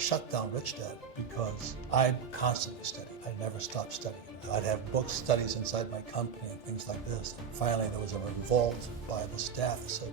shut down Rich Dad because I constantly studied. I never stopped studying. I'd have book studies inside my company and things like this. And finally, there was a revolt by the staff that said,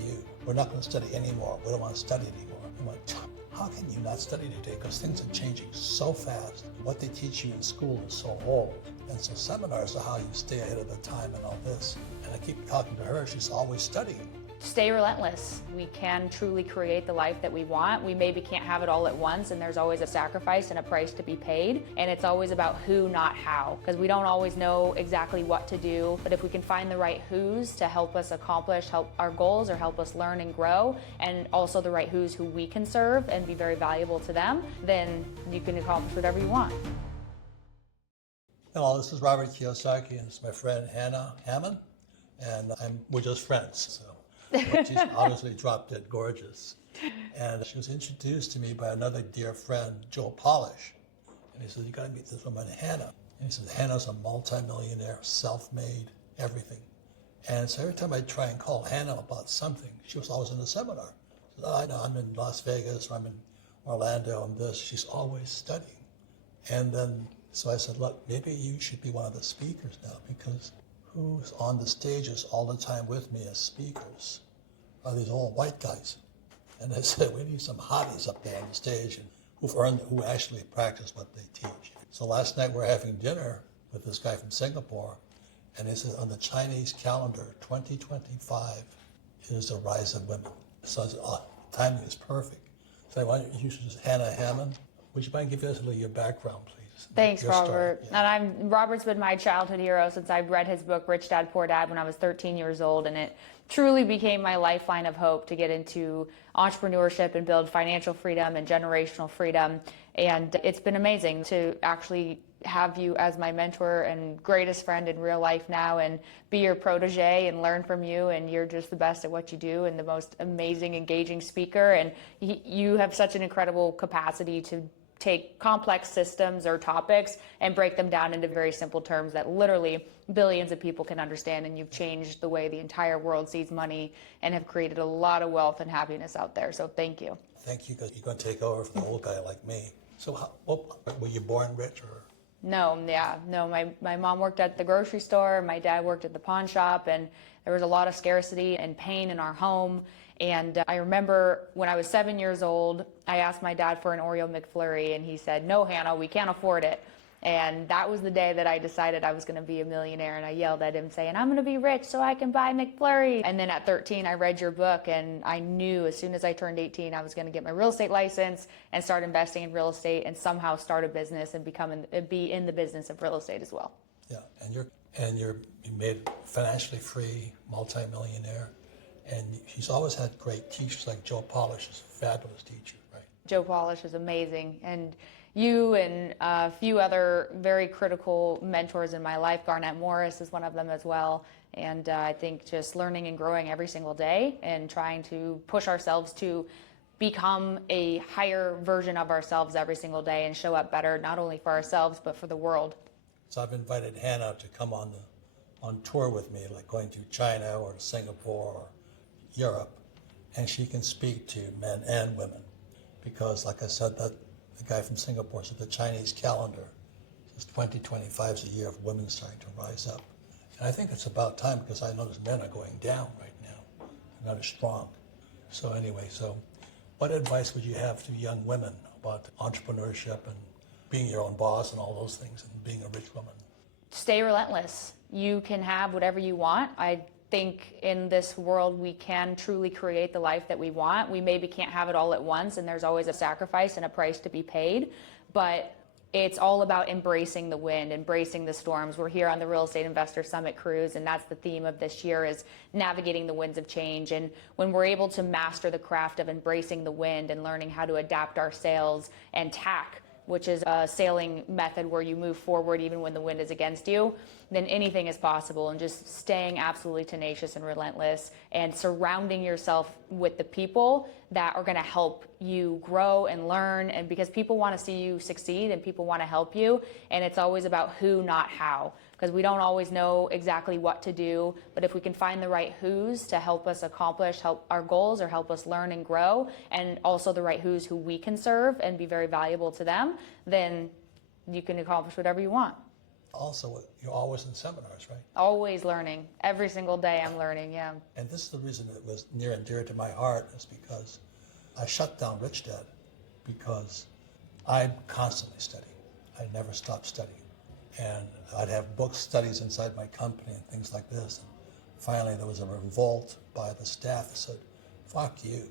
you, we're not going to study anymore. We don't want to study anymore. I went, how can you not study today? Because things are changing so fast. What they teach you in school is so old. And so seminars are how you stay ahead of the time and all this. And I keep talking to her, she's always studying. Stay relentless. We can truly create the life that we want. We maybe can't have it all at once, and there's always a sacrifice and a price to be paid. And it's always about who, not how, because we don't always know exactly what to do. But if we can find the right who's to help us accomplish our goals or help us learn and grow, and also the right who's who we can serve and be very valuable to them, then you can accomplish whatever you want. Hello, this is Robert Kiyosaki, and it's my friend Hannah Hammond, and we're just friends. So. But she's obviously drop dead gorgeous. And she was introduced to me by another dear friend, Joe Polish. And he said, you got to meet this woman, Hannah. And he said, Hannah's a multimillionaire, self-made, everything. And so every time I try and call Hannah about something, she was always in a seminar. She said, oh, I know, I'm in Las Vegas, or I'm in Orlando, and this. She's always studying. And then, so I said, look, maybe you should be one of the speakers now, because who's on the stages all the time with me as speakers are these old white guys. And I said, we need some hotties up there on the stage and who actually practice what they teach. So last night we're having dinner with this guy from Singapore, and he said, on the Chinese calendar, 2025 is the rise of women. So I said, oh, timing is perfect. So why don't you use Hannah Hammond? Would you mind giving us a little of your background, please? Thanks, Robert. Yeah. And Robert's been my childhood hero since I read his book, Rich Dad, Poor Dad, when I was 13 years old. And it truly became my lifeline of hope to get into entrepreneurship and build financial freedom and generational freedom. And it's been amazing to actually have you as my mentor and greatest friend in real life now and be your protege and learn from you. And you're just the best at what you do and the most amazing, engaging speaker. And you have such an incredible capacity to take complex systems or topics and break them down into very simple terms that literally billions of people can understand, and you've changed the way the entire world sees money and have created a lot of wealth and happiness out there. So thank you. Thank you, because you're going to take over for the old guy like me. So were you born rich or? No, my mom worked at the grocery store, my dad worked at the pawn shop, and there was a lot of scarcity and pain in our home. And I remember when I was 7 years old, I asked my dad for an Oreo McFlurry, and he said, no, Hannah, we can't afford it. And that was the day that I decided I was going to be a millionaire, and I yelled at him saying, I'm going to be rich so I can buy McFlurry. And then at 13, I read your book, and I knew as soon as I turned 18, I was going to get my real estate license and start investing in real estate and somehow start a business and be in the business of real estate as well. Yeah, and you made financially free, multimillionaire. And she's always had great teachers like Joe Polish is a fabulous teacher, right? Joe Polish is amazing. And you and a few other very critical mentors in my life, Garnett Morris is one of them as well. And I think just learning and growing every single day and trying to push ourselves to become a higher version of ourselves every single day and show up better, not only for ourselves, but for the world. So I've invited Hannah to come on tour with me, like going to China or Singapore or Europe, and she can speak to men and women, because like I said, that the guy from Singapore said the Chinese calendar says 2025 is a year of women starting to rise up. And I think it's about time, because I notice men are going down right now. They're not as strong. So anyway, what advice would you have to young women about entrepreneurship and being your own boss and all those things and being a rich woman? Stay relentless. You can have whatever you want. I think in this world we can truly create the life that we want. We maybe can't have it all at once, and there's always a sacrifice and a price to be paid, but it's all about embracing the wind, embracing the storms. We're here on the Real Estate Investor Summit Cruise, and that's the theme of this year, is navigating the winds of change. And when we're able to master the craft of embracing the wind and learning how to adapt our sails and tack, which is a sailing method where you move forward even when the wind is against you, then anything is possible. And just staying absolutely tenacious and relentless and surrounding yourself with the people that are going to help you grow and learn. And because people want to see you succeed and people want to help you. And it's always about who, not how. Because we don't always know exactly what to do, but if we can find the right who's to help us accomplish help our goals or help us learn and grow, and also the right who's who we can serve and be very valuable to them, then you can accomplish whatever you want. Also, you're always in seminars, right? Always learning. Every single day I'm learning, yeah. And this is the reason it was near and dear to my heart, is because I shut down Rich Dad because I'm constantly studying. I never stopped studying. And I'd have book studies inside my company and things like this. And finally, there was a revolt by the staff that said, fuck you.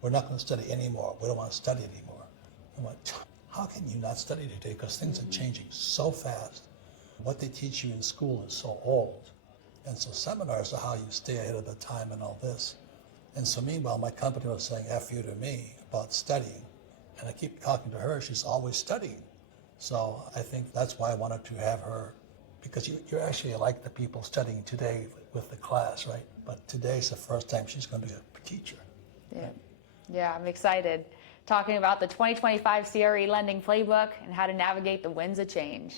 We're not going to study anymore. We don't want to study anymore. I went, how can you not study today? Because things are changing so fast. What they teach you in school is so old. And so seminars are how you stay ahead of the time and all this. And so meanwhile, my company was saying F you to me about studying. And I keep talking to her. She's always studying. So I think that's why I wanted to have her, because you're actually like the people studying today with the class, right? But today's the first time she's going to be a teacher. Yeah, right? Yeah, I'm excited. Talking about the 2025 CRE Lending Playbook and how to navigate the winds of change.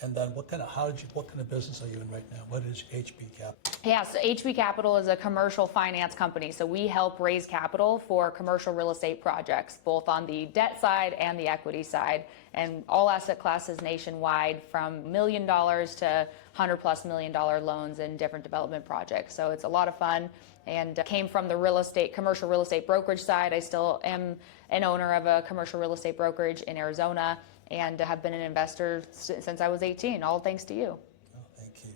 And then what kind of business are you in right now? What is HB Capital? Yeah, so HB Capital is a commercial finance company. So we help raise capital for commercial real estate projects, both on the debt side and the equity side, and all asset classes nationwide, from $1 million to $100+ million loans in different development projects. So it's a lot of fun, and came from the commercial real estate brokerage side. I still am an owner of a commercial real estate brokerage in Arizona, and have been an investor since I was 18, all thanks to you. Oh, thank you.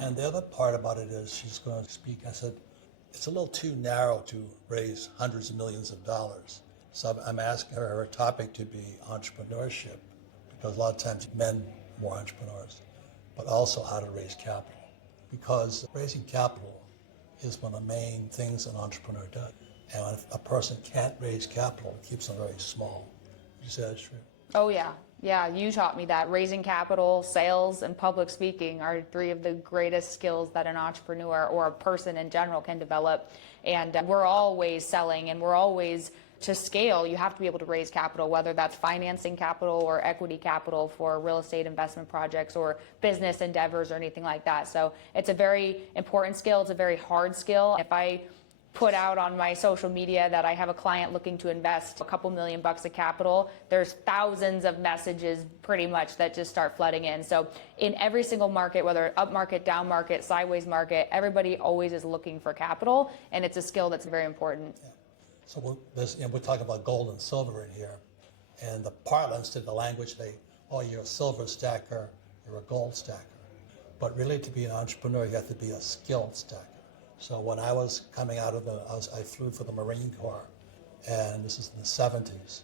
And the other part about it is she's going to speak. I said, it's a little too narrow to raise hundreds of millions of dollars. So I'm asking her topic to be entrepreneurship, because a lot of times men are more entrepreneurs, but also how to raise capital. Because raising capital is one of the main things an entrepreneur does. And if a person can't raise capital, it keeps them very small. Would you say that's true? Oh yeah, you taught me that. Raising capital, sales, and public speaking are three of the greatest skills that an entrepreneur or a person in general can develop. And we're always selling, and we're always, to scale, you have to be able to raise capital, whether that's financing capital or equity capital for real estate investment projects or business endeavors or anything like that. So it's a very important skill. It's a very hard skill. If I put out on my social media that I have a client looking to invest a couple $1 million of capital, there's thousands of messages pretty much that just start flooding in. So in every single market, whether up market, down market, sideways market, everybody always is looking for capital, and it's a skill that's very important. Yeah. So we're talking about gold and silver in here, and the parlance to the language, you're a silver stacker, you're a gold stacker. But really, to be an entrepreneur, you have to be a skilled stacker. So when I was coming out of I flew for the Marine Corps, and this is in the 70s.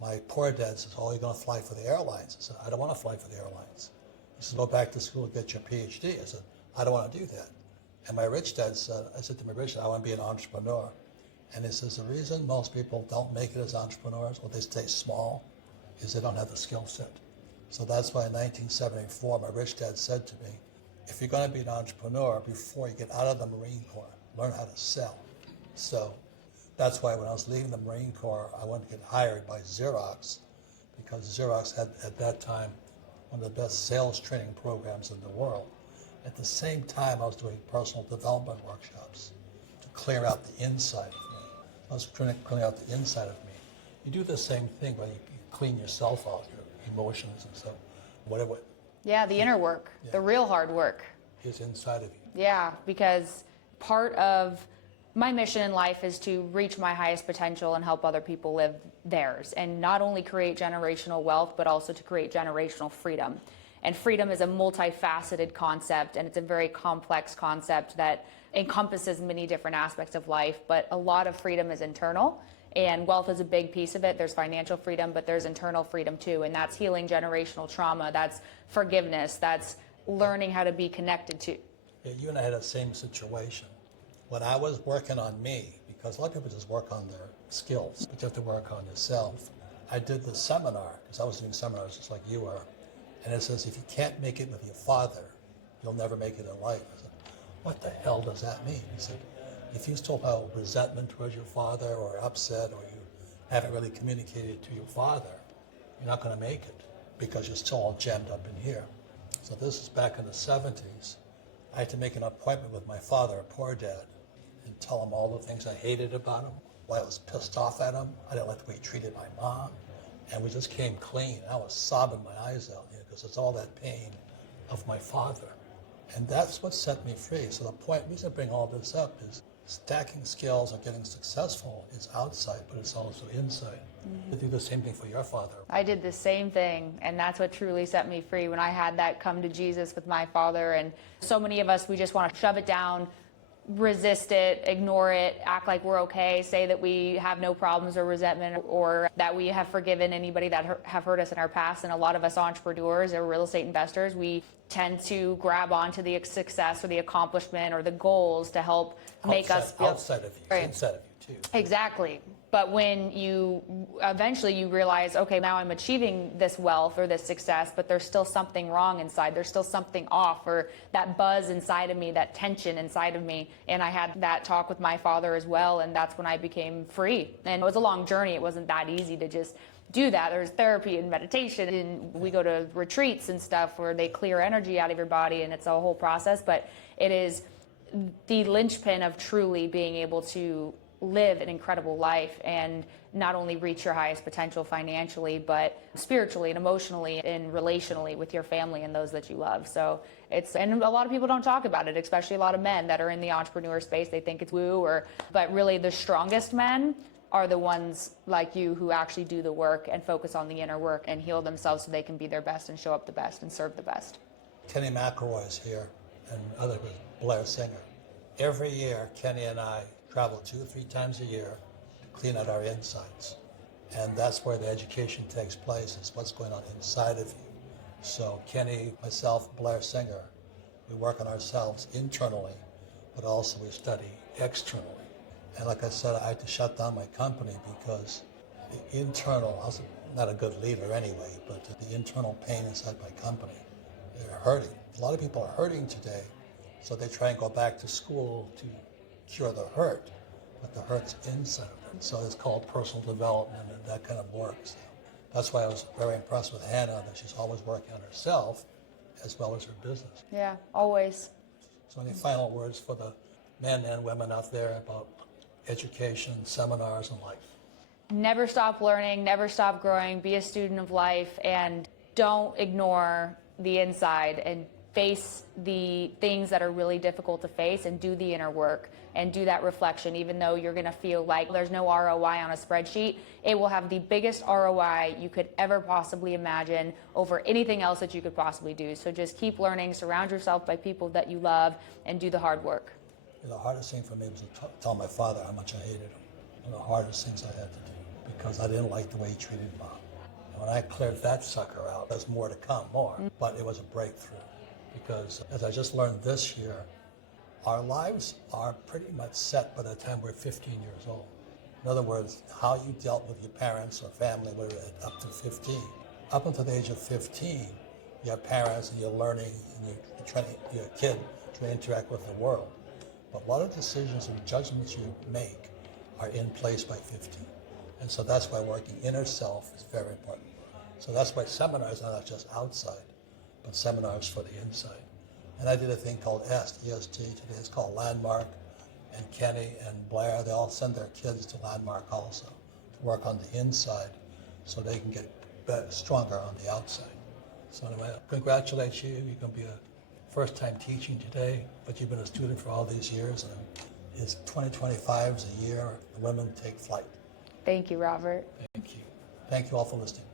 My poor dad says, oh, you're going to fly for the airlines. I said, I don't want to fly for the airlines. He said, go back to school and get your PhD. I said, I don't want to do that. And my rich dad said, I said to my rich dad, I want to be an entrepreneur. And he says, the reason most people don't make it as entrepreneurs, or they stay small, is they don't have the skill set. So that's why in 1974, my rich dad said to me, if you're going to be an entrepreneur, before you get out of the Marine Corps, learn how to sell. So that's why when I was leaving the Marine Corps, I wanted to get hired by Xerox, because Xerox had, at that time, one of the best sales training programs in the world. At the same time, I was doing personal development workshops to clear out the inside of me. I was trying to clear out the inside of me. You do the same thing when you clean yourself out, your emotions and stuff, whatever. Yeah, the inner work, the real hard work. Is inside of you. Yeah, because part of my mission in life is to reach my highest potential and help other people live theirs, and not only create generational wealth, but also to create generational freedom. And freedom is a multifaceted concept, and it's a very complex concept that encompasses many different aspects of life, but a lot of freedom is internal, and wealth is a big piece of it. There's financial freedom, but there's internal freedom too, and that's healing generational trauma, that's forgiveness, that's learning how to be connected to. Yeah, you and I had the same situation. When I was working on me, because a lot of people just work on their skills, but you have to work on yourself. I did the seminar, because I was doing seminars just like you are, and it says if you can't make it with your father, you'll never make it in life. I said, what the hell does that mean? He said, if you still have resentment towards your father or upset or you haven't really communicated to your father, you're not going to make it because you're still all jammed up in here. So this is back in the 70s. I had to make an appointment with my father, a poor dad, and tell him all the things I hated about him, why I was pissed off at him. I didn't like the way he treated my mom. And we just came clean. I was sobbing my eyes out because it's all that pain of my father. And that's what set me free. So the reason I bring all this up is stacking skills or getting successful is outside, but it's also inside. You do the same thing for your father. I did the same thing, and that's what truly set me free when I had that come to Jesus with my father. And so many of us, we just want to shove it down, resist it, ignore it, act like we're okay, say that we have no problems or resentment, or that we have forgiven anybody that have hurt us in our past. And a lot of us entrepreneurs or real estate investors, we tend to grab onto the success or the accomplishment or the goals to help make us feel outside of you, right. Inside of you too. Exactly. But when you eventually you realize, okay, now I'm achieving this wealth or this success, but there's still something wrong inside. There's still something off, or that buzz inside of me, that tension inside of me. And I had that talk with my father as well, and that's when I became free. And it was a long journey. It wasn't that easy to just do that. There's therapy and meditation, and we go to retreats and stuff where they clear energy out of your body, and it's a whole process. But it is the linchpin of truly being able to live an incredible life and not only reach your highest potential financially, but spiritually and emotionally and relationally with your family and those that you love. So and a lot of people don't talk about it, especially a lot of men that are in the entrepreneur space. They think it's woo, but really the strongest men are the ones like you who actually do the work and focus on the inner work and heal themselves so they can be their best and show up the best and serve the best. Kenny McElroy is here, and other Blair Singer. Every year, Kenny and I travel 2 or 3 times a year to clean out our insides. And that's where the education takes place, is what's going on inside of you. So Kenny, myself, Blair Singer, we work on ourselves internally, but also we study externally. And like I said, I had to shut down my company because the internal, I was not a good leader anyway, but the internal pain inside my company, they're hurting. A lot of people are hurting today, so they try and go back to school to cure the hurt, but the hurt's inside of them. So it's called personal development, and that kind of works. That's why I was very impressed with Hannah, that she's always working on herself as well as her business. Yeah, always. So any final words for the men and women out there about education, seminars, and life? Never stop learning, never stop growing, be a student of life, and don't ignore the inside, and face the things that are really difficult to face, and do the inner work and do that reflection. Even though you're going to feel like there's no ROI on a spreadsheet, it will have the biggest ROI you could ever possibly imagine over anything else that you could possibly do. So just keep learning, surround yourself by people that you love, and do the hard work. The hardest thing for me was to tell my father how much I hated him. One of the hardest things I had to do, because I didn't like the way he treated Mom. And when I cleared that sucker out, there's more to come, but it was a breakthrough. Because as I just learned this year, our lives are pretty much set by the time we're 15 years old. In other words, how you dealt with your parents or family were up to 15. Up until the age of 15, you have parents and you're learning and you're a kid trying to interact with the world. But a lot of decisions and judgments you make are in place by 15. And so that's why working inner self is very important. So that's why seminars are not just outside, but seminars for the inside. And I did a thing called EST today. It's called Landmark. And Kenny and Blair, they all send their kids to Landmark also to work on the inside so they can get better, stronger on the outside. So anyway, I congratulate you. You're going to be a first-time teaching today, but you've been a student for all these years. And 2025 is a year the women take flight. Thank you, Robert. Thank you. Thank you all for listening.